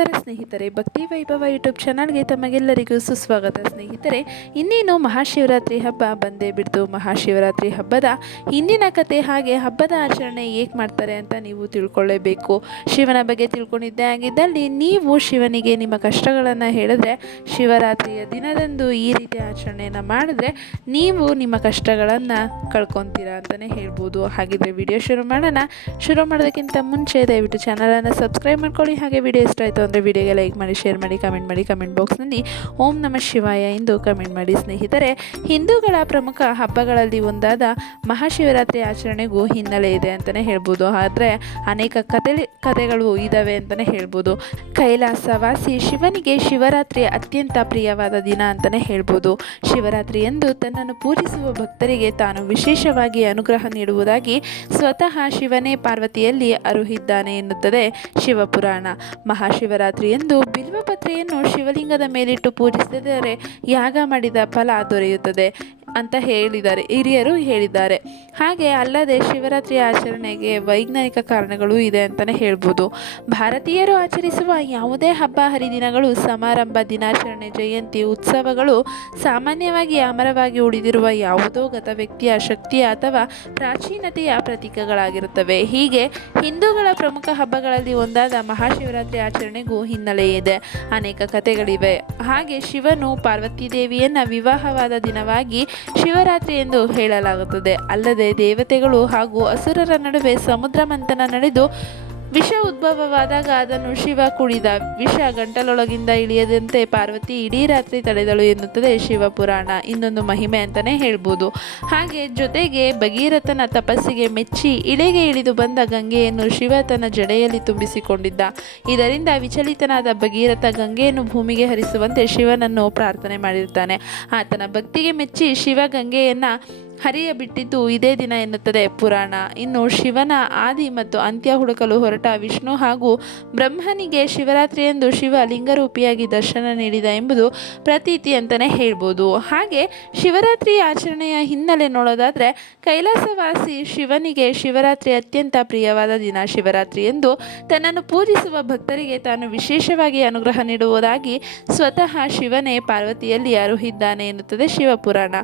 ನಮಸ್ಕಾರ ಸ್ನೇಹಿತರೆ, ಭಕ್ತಿ ವೈಭವ ಯೂಟ್ಯೂಬ್ ಚಾನಲ್ಗೆ ತಮಗೆಲ್ಲರಿಗೂ ಸುಸ್ವಾಗತ. ಸ್ನೇಹಿತರೆ, ಇನ್ನೇನು ಮಹಾಶಿವರಾತ್ರಿ ಹಬ್ಬ ಬಂದೇ ಬಿಡ್ತು. ಮಹಾಶಿವರಾತ್ರಿ ಹಬ್ಬದ ಹಿಂದಿನ ಕತೆ ಹಾಗೆ ಹಬ್ಬದ ಆಚರಣೆ ಹೇಗೆ ಮಾಡ್ತಾರೆ ಅಂತ ನೀವು ತಿಳ್ಕೊಳ್ಳೇಬೇಕು. ಶಿವನ ಬಗ್ಗೆ ತಿಳ್ಕೊಂಡಿದ್ದೇ ಆಗಿದ್ದಲ್ಲಿ ನೀವು ಶಿವನಿಗೆ ನಿಮ್ಮ ಕಷ್ಟಗಳನ್ನು ಹೇಳಿದ್ರೆ, ಶಿವರಾತ್ರಿಯ ದಿನದಂದು ಈ ರೀತಿ ಆಚರಣೆಯನ್ನು ಮಾಡಿದ್ರೆ ನೀವು ನಿಮ್ಮ ಕಷ್ಟಗಳನ್ನು ಕಳ್ಕೊತೀರಾ ಅಂತಲೇ ಹೇಳ್ಬೋದು. ಹಾಗಿದ್ರೆ ವಿಡಿಯೋ ಶುರು ಮಾಡೋಣ. ಶುರು ಮಾಡೋದಕ್ಕಿಂತ ಮುಂಚೆ ದಯವಿಟ್ಟು ಚಾನಲನ್ನು ಸಬ್ಸ್ಕ್ರೈಬ್ ಮಾಡ್ಕೊಳ್ಳಿ. ಹಾಗೆ ವಿಡಿಯೋ ಇಷ್ಟ ಆಯಿತು ಅಂದರೆ ವಿಡಿಯೋಗೆ ಲೈಕ್ ಮಾಡಿ, ಶೇರ್ ಮಾಡಿ, ಕಮೆಂಟ್ ಮಾಡಿ. ಕಮೆಂಟ್ ಬಾಕ್ಸ್ನಲ್ಲಿ ಓಂ ನಮಃ ಶಿವಾಯ ಎಂದು ಕಮೆಂಟ್ ಮಾಡಿ. ಸ್ನೇಹಿತರೆ, ಹಿಂದೂಗಳ ಪ್ರಮುಖ ಹಬ್ಬಗಳಲ್ಲಿ ಒಂದಾದ ಮಹಾಶಿವರಾತ್ರಿ ಆಚರಣೆಗೂ ಹಿನ್ನೆಲೆ ಇದೆ ಅಂತಲೇ ಹೇಳ್ಬೋದು. ಆದರೆ ಅನೇಕ ಕಥೆಗಳು ಇದ್ದಾವೆ ಅಂತಲೇ ಹೇಳ್ಬೋದು. ಕೈಲಾಸವಾಸಿ ಶಿವನಿಗೆ ಶಿವರಾತ್ರಿ ಅತ್ಯಂತ ಪ್ರಿಯವಾದ ದಿನ ಅಂತಲೇ ಹೇಳ್ಬೋದು. ಶಿವರಾತ್ರಿ ಎಂದು ತನ್ನನ್ನು ಪೂಜಿಸುವ ಭಕ್ತರಿಗೆ ತಾನು ವಿಶೇಷವಾಗಿ ಅನುಗ್ರಹ ನೀಡುವುದಾಗಿ ಸ್ವತಃ ಶಿವನೇ ಪಾರ್ವತಿಯಲ್ಲಿ ಅರುಹಿದ್ದಾನೆ ಎನ್ನುತ್ತದೆ ಶಿವಪುರಾಣ. ಮಹಾಶಿವರಾತ್ರಿಯಂದು ಬಿಲ್ವಪತ್ರೆಯನ್ನು ಶಿವಲಿಂಗದ ಮೇಲಿಟ್ಟು ಪೂಜಿಸಿದರೆ ಯಾಗ ಮಾಡಿದ ಫಲ ದೊರೆಯುತ್ತದೆ ಅಂತ ಹಿರಿಯರು ಹೇಳಿದ್ದಾರೆ. ಹಾಗೆ ಅಲ್ಲದೆ ಶಿವರಾತ್ರಿ ಆಚರಣೆಗೆ ವೈಜ್ಞಾನಿಕ ಕಾರಣಗಳು ಇದೆ ಅಂತಲೇ ಹೇಳ್ಬೋದು. ಭಾರತೀಯರು ಆಚರಿಸುವ ಯಾವುದೇ ಹಬ್ಬ ಹರಿದಿನಗಳು, ಸಮಾರಂಭ, ದಿನಾಚರಣೆ, ಜಯಂತಿ, ಉತ್ಸವಗಳು ಸಾಮಾನ್ಯವಾಗಿ ಅಮರವಾಗಿ ಉಳಿದಿರುವ ಯಾವುದೋ ಗತ ವ್ಯಕ್ತಿಯ ಶಕ್ತಿಯ ಅಥವಾ ಪ್ರಾಚೀನತೆಯ ಪ್ರತೀಕಗಳಾಗಿರುತ್ತವೆ. ಹೀಗೆ ಹಿಂದೂಗಳ ಪ್ರಮುಖ ಹಬ್ಬಗಳಲ್ಲಿ ಒಂದಾದ ಮಹಾಶಿವರಾತ್ರಿ ಆಚರಣೆಗೂ ಹಿನ್ನೆಲೆ ಇದೆ. ಅನೇಕ ಕಥೆಗಳಿವೆ. ಹಾಗೆ ಶಿವನು ಪಾರ್ವತಿ ದೇವಿಯನ್ನ ವಿವಾಹವಾದ ದಿನವಾಗಿ ಶಿವರಾತ್ರಿ ಎಂದು ಹೇಳಲಾಗುತ್ತದೆ. ಅಲ್ಲದೆ ದೇವತೆಗಳು ಹಾಗೂ ಅಸುರರ ನಡುವೆ ಸಮುದ್ರ ಮಂಥನ ನಡೆದು ವಿಷ ಉದ್ಭವವಾದಾಗ ಅದನ್ನು ಶಿವ ಕುಡಿದ. ವಿಷ ಗಂಟಲೊಳಗಿಂದ ಇಳಿಯದಂತೆ ಪಾರ್ವತಿ ಇಡೀ ರಾತ್ರಿ ತಡೆದಳು ಎನ್ನುತ್ತದೆ ಶಿವಪುರಾಣ. ಇನ್ನೊಂದು ಮಹಿಮೆ ಅಂತಲೇ ಹೇಳ್ಬೋದು. ಹಾಗೆ ಜೊತೆಗೆ ಭಗೀರಥನ ತಪಸ್ಸಿಗೆ ಮೆಚ್ಚಿ ಇಳೆಗೆ ಇಳಿದು ಬಂದ ಗಂಗೆಯನ್ನು ಶಿವ ತನ್ನ ಜಡೆಯಲ್ಲಿ ತುಂಬಿಸಿಕೊಂಡಿದ್ದ. ಇದರಿಂದ ವಿಚಲಿತನಾದ ಭಗೀರಥ ಗಂಗೆಯನ್ನು ಭೂಮಿಗೆ ಹರಿಸುವಂತೆ ಶಿವನನ್ನು ಪ್ರಾರ್ಥನೆ ಮಾಡಿರ್ತಾನೆ. ಆತನ ಭಕ್ತಿಗೆ ಮೆಚ್ಚಿ ಶಿವ ಗಂಗೆಯನ್ನು ಹರಿಯ ಬಿಟ್ಟಿದ್ದು ಇದೇ ದಿನ ಎನ್ನುತ್ತದೆ ಪುರಾಣ. ಇನ್ನು ಶಿವನ ಆದಿ ಮತ್ತು ಅಂತ್ಯ ಹುಡುಕಲು ಹೊರಟ ವಿಷ್ಣು ಹಾಗೂ ಬ್ರಹ್ಮನಿಗೆ ಶಿವರಾತ್ರಿಯಂದು ಶಿವ ಲಿಂಗರೂಪಿಯಾಗಿ ದರ್ಶನ ನೀಡಿದ ಎಂಬುದು ಪ್ರತೀತಿ ಅಂತಲೇ ಹೇಳ್ಬೋದು. ಹಾಗೆ ಶಿವರಾತ್ರಿ ಆಚರಣೆಯ ಹಿನ್ನೆಲೆ ನೋಡೋದಾದರೆ, ಕೈಲಾಸವಾಸಿ ಶಿವನಿಗೆ ಶಿವರಾತ್ರಿ ಅತ್ಯಂತ ಪ್ರಿಯವಾದ ದಿನ. ಶಿವರಾತ್ರಿಯಂದು ತನ್ನನ್ನು ಪೂಜಿಸುವ ಭಕ್ತರಿಗೆ ತಾನು ವಿಶೇಷವಾಗಿ ಅನುಗ್ರಹ ನೀಡುವುದಾಗಿ ಸ್ವತಃ ಶಿವನೇ ಪಾರ್ವತಿಯಲ್ಲಿ ಅರುಹಿದ್ದಾನೆ ಎನ್ನುತ್ತದೆ ಶಿವಪುರಾಣ.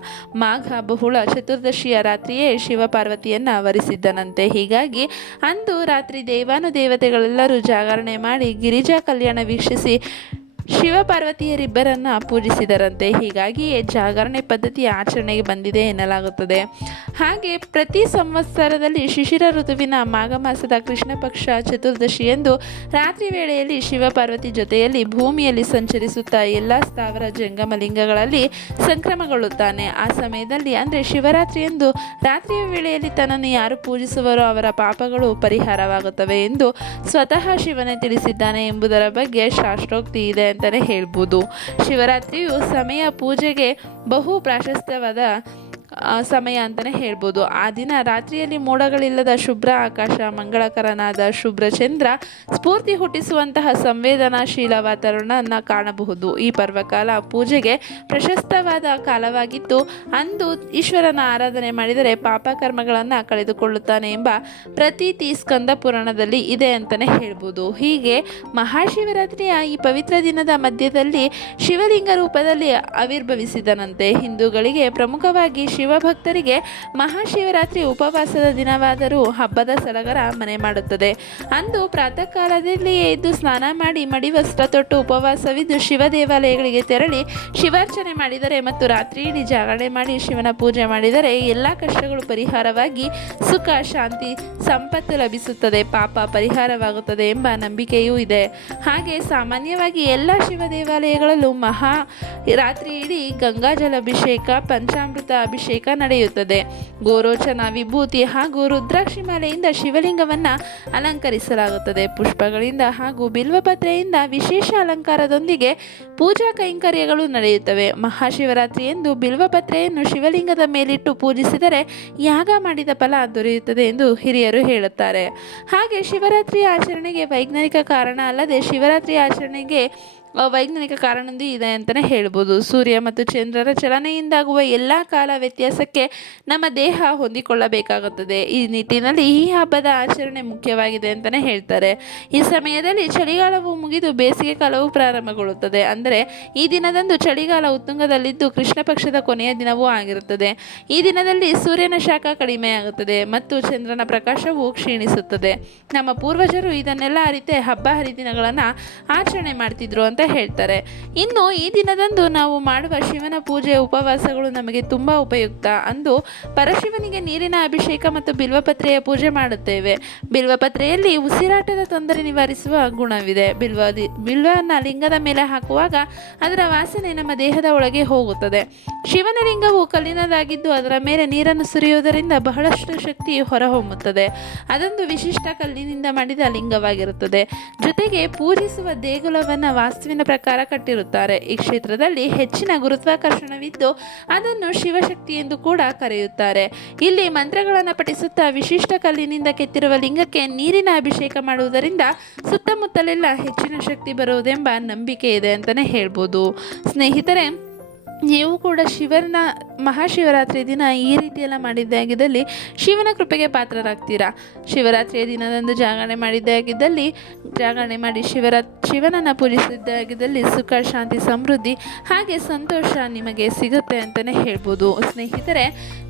ಮಾಘ ಬಹುಳ ಚತುರ್ದಶಿಯ ರಾತ್ರಿಯೇ ಶಿವ ಪಾರ್ವತಿಯನ್ನು ವರಿಸಿದ್ದನಂತೆ. ಹೀಗಾಗಿ ಅಂದು ರಾತ್ರಿ ದೇವಾನುದೇವತೆಗಳೆಲ್ಲರೂ ಜಾಗರಣೆ ಮಾಡಿ ಗಿರಿಜಾ ಕಲ್ಯಾಣ ವೀಕ್ಷಿಸಿ ಶಿವ ಪಾರ್ವತಿಯರಿಬ್ಬರನ್ನು ಪೂಜಿಸಿದರಂತೆ. ಹೀಗಾಗಿಯೇ ಜಾಗರಣೆ ಪದ್ಧತಿಯ ಆಚರಣೆಗೆ ಬಂದಿದೆ ಎನ್ನಲಾಗುತ್ತದೆ. ಹಾಗೆ ಪ್ರತಿ ಸಂವತ್ಸರದಲ್ಲಿ ಶಿಶಿರ ಋತುವಿನ ಮಾಘ ಮಾಸದ ಕೃಷ್ಣ ಪಕ್ಷ ಚತುರ್ದಶಿಯಂದು ರಾತ್ರಿ ವೇಳೆಯಲ್ಲಿ ಶಿವ ಪಾರ್ವತಿ ಜೊತೆಯಲ್ಲಿ ಭೂಮಿಯಲ್ಲಿ ಸಂಚರಿಸುತ್ತಾ ಎಲ್ಲ ಸ್ಥಾವರ ಜಂಗಮ ಲಿಂಗಗಳಲ್ಲಿ ಸಂಕ್ರಮಗೊಳ್ಳುತ್ತಾನೆ. ಆ ಸಮಯದಲ್ಲಿ ಅಂದರೆ ಶಿವರಾತ್ರಿಯಂದು ರಾತ್ರಿಯ ವೇಳೆಯಲ್ಲಿ ತನ್ನನ್ನು ಯಾರು ಪೂಜಿಸುವರೋ ಅವರ ಪಾಪಗಳು ಪರಿಹಾರವಾಗುತ್ತವೆ ಎಂದು ಸ್ವತಃ ಶಿವನೇ ತಿಳಿಸಿದ್ದಾನೆ ಎಂಬುದರ ಬಗ್ಗೆ ಶಾಸ್ತ್ರೋಕ್ತಿ ಇದೆ ಅಂತಲೇ ಹೇಳ್ಬೋದು. ಶಿವರಾತ್ರಿಯು ಸಮಯ ಪೂಜೆಗೆ ಬಹು ಪ್ರಾಶಸ್ತ್ಯವಾದ ಸಮಯ ಅಂತಲೇ ಹೇಳ್ಬೋದು. ಆ ದಿನ ರಾತ್ರಿಯಲ್ಲಿ ಮೋಡಗಳಿಲ್ಲದ ಶುಭ್ರ ಆಕಾಶ, ಮಂಗಳಕರನಾದ ಶುಭ್ರ ಚಂದ್ರ, ಸ್ಫೂರ್ತಿ ಹುಟ್ಟಿಸುವಂತಹ ಸಂವೇದನಾಶೀಲ ವಾತಾವರಣವನ್ನು ಕಾಣಬಹುದು. ಈ ಪರ್ವಕಾಲ ಪೂಜೆಗೆ ಪ್ರಶಸ್ತವಾದ ಕಾಲವಾಗಿದ್ದು, ಅಂದು ಈಶ್ವರನ ಆರಾಧನೆ ಮಾಡಿದರೆ ಪಾಪಕರ್ಮಗಳನ್ನು ಕಳೆದುಕೊಳ್ಳುತ್ತಾನೆ ಎಂಬ ಪ್ರತೀತಿ ಸ್ಕಂದ ಪುರಾಣದಲ್ಲಿ ಇದೆ ಅಂತಲೇ ಹೇಳ್ಬೋದು. ಹೀಗೆ ಮಹಾಶಿವರಾತ್ರಿಯ ಈ ಪವಿತ್ರ ದಿನದ ಮಧ್ಯದಲ್ಲಿ ಶಿವಲಿಂಗ ರೂಪದಲ್ಲಿ ಆವಿರ್ಭವಿಸಿದನಂತೆ. ಹಿಂದೂಗಳಿಗೆ ಪ್ರಮುಖವಾಗಿ ಶಿವಭಕ್ತರಿಗೆ ಮಹಾಶಿವರಾತ್ರಿ ಉಪವಾಸದ ದಿನವಾದರೂ ಹಬ್ಬದ ಸಡಗರ ಮನೆ ಮಾಡುತ್ತದೆ. ಅಂದು ಪ್ರಾತಃ ಕಾಲದಲ್ಲಿಯೇ ಎದ್ದು ಸ್ನಾನ ಮಾಡಿ ಮಡಿವಸ್ತ್ರ ತೊಟ್ಟು ಉಪವಾಸವಿದ್ದು ಶಿವ ದೇವಾಲಯಗಳಿಗೆ ತೆರಳಿ ಶಿವಾರ್ಚನೆ ಮಾಡಿದರೆ ಮತ್ತು ರಾತ್ರಿ ಇಡೀ ಜಾಗರಣೆ ಮಾಡಿ ಶಿವನ ಪೂಜೆ ಮಾಡಿದರೆ ಎಲ್ಲ ಕಷ್ಟಗಳು ಪರಿಹಾರವಾಗಿ ಸುಖ, ಶಾಂತಿ, ಸಂಪತ್ತು ಲಭಿಸುತ್ತದೆ, ಪಾಪ ಪರಿಹಾರವಾಗುತ್ತದೆ ಎಂಬ ನಂಬಿಕೆಯೂ ಇದೆ. ಹಾಗೆ ಸಾಮಾನ್ಯವಾಗಿ ಎಲ್ಲ ಶಿವ ದೇವಾಲಯಗಳಲ್ಲೂ ರಾತ್ರಿ ಇಡೀ ಗಂಗಾಜಲಾಭಿಷೇಕ, ಪಂಚಾಮೃತ ಅಭಿಷೇಕ ನಡೆಯುತ್ತದೆ. ಗೋರೋಚನ, ವಿಭೂತಿ ಹಾಗೂ ರುದ್ರಾಕ್ಷಿ ಮಾಲೆಯಿಂದ ಶಿವಲಿಂಗವನ್ನು ಅಲಂಕರಿಸಲಾಗುತ್ತದೆ. ಪುಷ್ಪಗಳಿಂದ ಹಾಗೂ ಬಿಲ್ವಪತ್ರೆಯಿಂದ ವಿಶೇಷ ಅಲಂಕಾರದೊಂದಿಗೆ ಪೂಜಾ ಕೈಂಕರ್ಯಗಳು ನಡೆಯುತ್ತವೆ. ಮಹಾಶಿವರಾತ್ರಿಯಂದು ಬಿಲ್ವಪತ್ರೆಯನ್ನು ಶಿವಲಿಂಗದ ಮೇಲಿಟ್ಟು ಪೂಜಿಸಿದರೆ ಯಾಗ ಮಾಡಿದ ಫಲ ದೊರೆಯುತ್ತದೆ ಎಂದು ಹಿರಿಯರು ಹೇಳುತ್ತಾರೆ. ಹಾಗೆ ಶಿವರಾತ್ರಿ ಆಚರಣೆಗೆ ವೈಜ್ಞಾನಿಕ ಕಾರಣ ಅಲ್ಲದೆ ಶಿವರಾತ್ರಿ ಆಚರಣೆಗೆ ವೈಜ್ಞಾನಿಕ ಕಾರಣವೂ ಇದೆ ಅಂತಲೇ ಹೇಳ್ಬೋದು. ಸೂರ್ಯ ಮತ್ತು ಚಂದ್ರರ ಚಲನೆಯಿಂದಾಗುವ ಎಲ್ಲ ಕಾಲ ವ್ಯತ್ಯಾಸಕ್ಕೆ ನಮ್ಮ ದೇಹ ಹೊಂದಿಕೊಳ್ಳಬೇಕಾಗುತ್ತದೆ. ಈ ನಿಟ್ಟಿನಲ್ಲಿ ಈ ಹಬ್ಬದ ಆಚರಣೆ ಮುಖ್ಯವಾಗಿದೆ ಅಂತಲೇ ಹೇಳ್ತಾರೆ. ಈ ಸಮಯದಲ್ಲಿ ಚಳಿಗಾಲವು ಮುಗಿದು ಬೇಸಿಗೆ ಕಾಲವು ಪ್ರಾರಂಭಗೊಳ್ಳುತ್ತದೆ. ಅಂದರೆ ಈ ದಿನದಂದು ಚಳಿಗಾಲ ಉತ್ತುಂಗದಲ್ಲಿದ್ದು ಕೃಷ್ಣ ಪಕ್ಷದ ಕೊನೆಯ ದಿನವೂ ಆಗಿರುತ್ತದೆ. ಈ ದಿನದಲ್ಲಿ ಸೂರ್ಯನ ಶಾಖ ಕಡಿಮೆಯಾಗುತ್ತದೆ ಮತ್ತು ಚಂದ್ರನ ಪ್ರಕಾಶವು ಕ್ಷೀಣಿಸುತ್ತದೆ. ನಮ್ಮ ಪೂರ್ವಜರು ಇದನ್ನೆಲ್ಲ ಅರಿತೆ ಹಬ್ಬ ಹರಿದಿನಗಳನ್ನು ಆಚರಣೆ ಮಾಡ್ತಿದ್ರು ಅಂತ ಹೇಳ್ತಾರೆ. ಇನ್ನು ಈ ದಿನದಂದು ನಾವು ಮಾಡುವ ಶಿವನ ಪೂಜೆ ಉಪವಾಸಗಳು ನಮಗೆ ತುಂಬ ಉಪಯುಕ್ತ. ಅಂದು ಪರಶಿವನಿಗೆ ನೀರಿನ ಅಭಿಷೇಕ ಮತ್ತು ಬಿಲ್ವಪತ್ರೆಯ ಪೂಜೆ ಮಾಡುತ್ತೇವೆ. ಬಿಲ್ವಪತ್ರೆಯಲ್ಲಿ ಉಸಿರಾಟದ ತೊಂದರೆ ನಿವಾರಿಸುವ ಗುಣವಿದೆ. ಬಿಲ್ವನ ಲಿಂಗದ ಮೇಲೆ ಹಾಕುವಾಗ ಅದರ ವಾಸನೆ ನಮ್ಮ ದೇಹದ ಒಳಗೆ ಹೋಗುತ್ತದೆ. ಶಿವನ ಲಿಂಗವು ಕಲ್ಲಿನದಾಗಿದ್ದು ಅದರ ಮೇಲೆ ನೀರನ್ನು ಸುರಿಯುವುದರಿಂದ ಬಹಳಷ್ಟು ಶಕ್ತಿ ಹೊರಹೊಮ್ಮುತ್ತದೆ. ಅದೊಂದು ವಿಶಿಷ್ಟ ಕಲ್ಲಿನಿಂದ ಮಾಡಿದ ಲಿಂಗವಾಗಿರುತ್ತದೆ. ಜೊತೆಗೆ ಪೂಜಿಸುವ ದೇಗುಲವನ್ನು ವಾಸ್ತುವಿನ ಪ್ರಕಾರ ಕಟ್ಟಿರುತ್ತಾರೆ. ಈ ಕ್ಷೇತ್ರದಲ್ಲಿ ಹೆಚ್ಚಿನ ಗುರುತ್ವಾಕರ್ಷಣವಿದ್ದು ಅದನ್ನು ಶಿವಶಕ್ತಿ ಎಂದು ಕೂಡ ಕರೆಯುತ್ತಾರೆ. ಇಲ್ಲಿ ಮಂತ್ರಗಳನ್ನು ಪಠಿಸುತ್ತಾ ವಿಶಿಷ್ಟ ಕಲ್ಲಿನಿಂದ ಕೆತ್ತಿರುವ ಲಿಂಗಕ್ಕೆ ನೀರಿನ ಅಭಿಷೇಕ ಮಾಡುವುದರಿಂದ ಸುತ್ತಮುತ್ತಲೆಲ್ಲ ಹೆಚ್ಚಿನ ಶಕ್ತಿ ಬರುವುದೆಂಬ ನಂಬಿಕೆ ಇದೆ ಅಂತಲೇ ಹೇಳ್ಬೋದು. ಸ್ನೇಹಿತರೆ, ನೀವು ಕೂಡ ಶಿವನ ಮಹಾಶಿವರಾತ್ರಿ ದಿನ ಈ ರೀತಿಯೆಲ್ಲ ಮಾಡಿದ್ದೇ ಆಗಿದ್ದಲ್ಲಿ ಶಿವನ ಕೃಪೆಗೆ ಪಾತ್ರರಾಗ್ತೀರಾ. ಶಿವರಾತ್ರಿಯ ದಿನದಂದು ಜಾಗರಣೆ ಮಾಡಿದ್ದೇ ಆಗಿದ್ದಲ್ಲಿ ಜಾಗರಣೆ ಮಾಡಿ ಶಿವನನ್ನು ಪೂಜಿಸಿದ್ದೇ ಆಗಿದ್ದಲ್ಲಿ ಸುಖ, ಶಾಂತಿ, ಸಮೃದ್ಧಿ ಹಾಗೆ ಸಂತೋಷ ನಿಮಗೆ ಸಿಗುತ್ತೆ ಅಂತಲೇ ಹೇಳ್ಬೋದು. ಸ್ನೇಹಿತರೆ,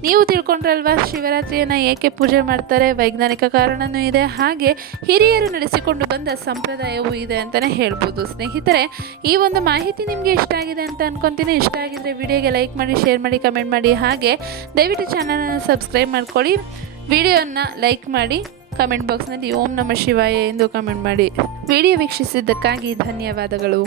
ನೀವು ತಿಳ್ಕೊಂಡ್ರಲ್ವಾ ಶಿವರಾತ್ರಿಯನ್ನು ಏಕೆ ಪೂಜೆ ಮಾಡ್ತಾರೆ? ವೈಜ್ಞಾನಿಕ ಕಾರಣವೂ ಇದೆ, ಹಾಗೆ ಹಿರಿಯರು ನಡೆಸಿಕೊಂಡು ಬಂದ ಸಂಪ್ರದಾಯವೂ ಇದೆ ಅಂತಲೇ ಹೇಳ್ಬೋದು. ಸ್ನೇಹಿತರೆ, ಈ ಒಂದು ಮಾಹಿತಿ ನಿಮಗೆ ಇಷ್ಟ ಆಗಿದೆ ಅಂತ ಅನ್ಕೊತೀನಿ. ಇಷ್ಟ ಆಗಿದ್ರೆ ವಿಡಿಯೋಗೆ ಲೈಕ್ ಮಾಡಿ, ಶೇರ್ ಮಾಡಿ, ಕಮೆಂಟ್ ಮಾಡಿ. ಹಾಗೆ ದಯವಿಟ್ಟು ಚಾನಲನ್ನು ಸಬ್ಸ್ಕ್ರೈಬ್ ಮಾಡ್ಕೊಳ್ಳಿ. ವಿಡಿಯೋನ ಲೈಕ್ ಮಾಡಿ, ಕಮೆಂಟ್ ಬಾಕ್ಸ್ನಲ್ಲಿ ಓಂ ನಮಃ ಶಿವಾಯ ಎಂದು ಕಮೆಂಟ್ ಮಾಡಿ. ವಿಡಿಯೋ ವೀಕ್ಷಿಸಿದ್ದಕ್ಕಾಗಿ ಧನ್ಯವಾದಗಳು.